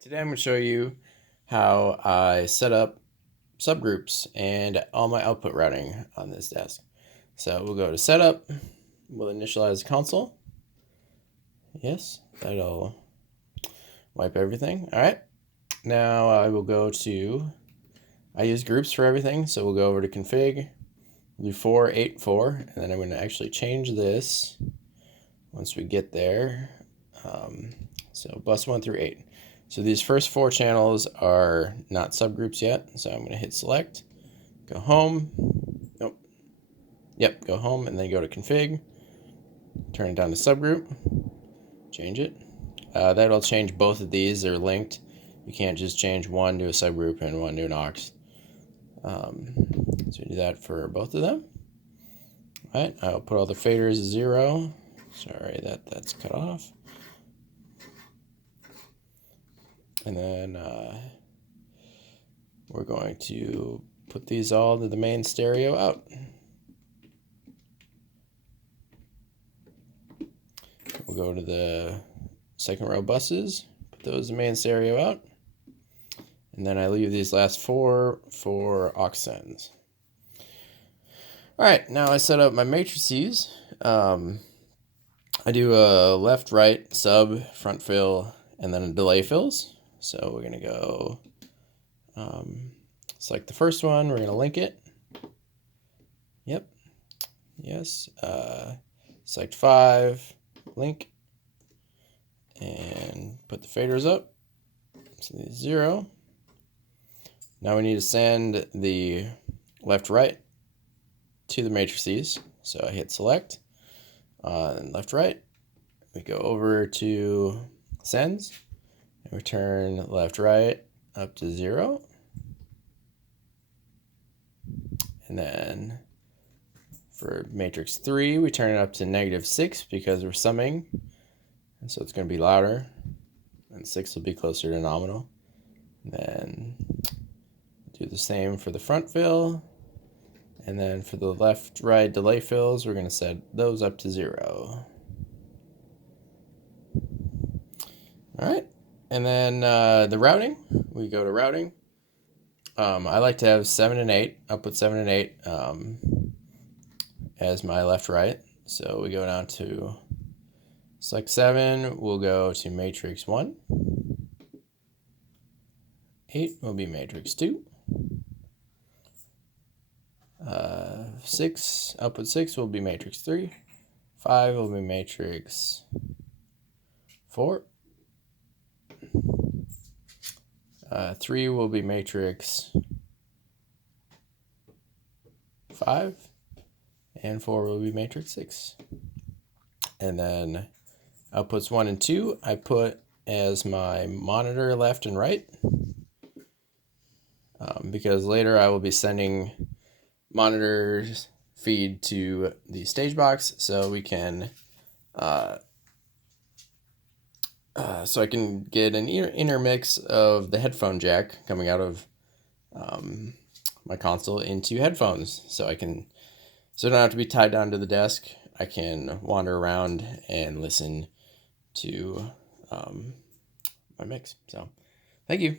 Today I'm going to show you how I set up subgroups and all my output routing on this desk. So we'll go to setup, we'll initialize the console. Yes, that'll wipe everything. All right, now I will go to, I use groups for everything, so we'll go over to config, we'll do 484, and then I'm going to actually change this once we get there. So bus 1 through 8. So these first 4 channels are not subgroups yet. So I'm going to hit select, go home. Nope. Yep, go home and then go to config, turn it down to subgroup, change it. That'll change both of these. They're linked. You can't just change one to a subgroup and one to an aux. So do that for both of them. All right, I'll put all the faders to 0. Sorry, that's cut off. And then we're going to put these all to the main stereo out. We'll go to the second row buses, put those to main stereo out. And then I leave these last 4 for aux sends. All right, now I set up my matrices. I do a left, right, sub, front fill, and then a delay fills. So we're going to go select the first one. We're going to link it. Yep. Yes. Select 5, link, and put the faders up. So 0. Now we need to send the left, right to the matrices. So I hit select, and left, right. We go over to sends. And we turn left, right up to 0. And then for matrix 3, we turn it up to -6 because we're summing. And so it's going to be louder. And 6 will be closer to nominal. And then do the same for the front fill. And then for the left, right delay fills, we're going to set those up to 0. All right. And then the routing, we go to routing. I like to have 7 and 8. I'll put 7 and 8 as my left, right. So we go down to select 7. We'll go to matrix 1. 8 will be matrix 2. 6, output 6 will be matrix 3. 5 will be matrix 4. 3 will be matrix 5, and 4 will be matrix 6. And then outputs 1 and 2 I put as my monitor left and right, because later I will be sending monitors feed to the stage box, so we can so I can get an intermix of the headphone jack coming out of my console into headphones, so I don't have to be tied down to the desk. I can wander around and listen to my mix. So thank you.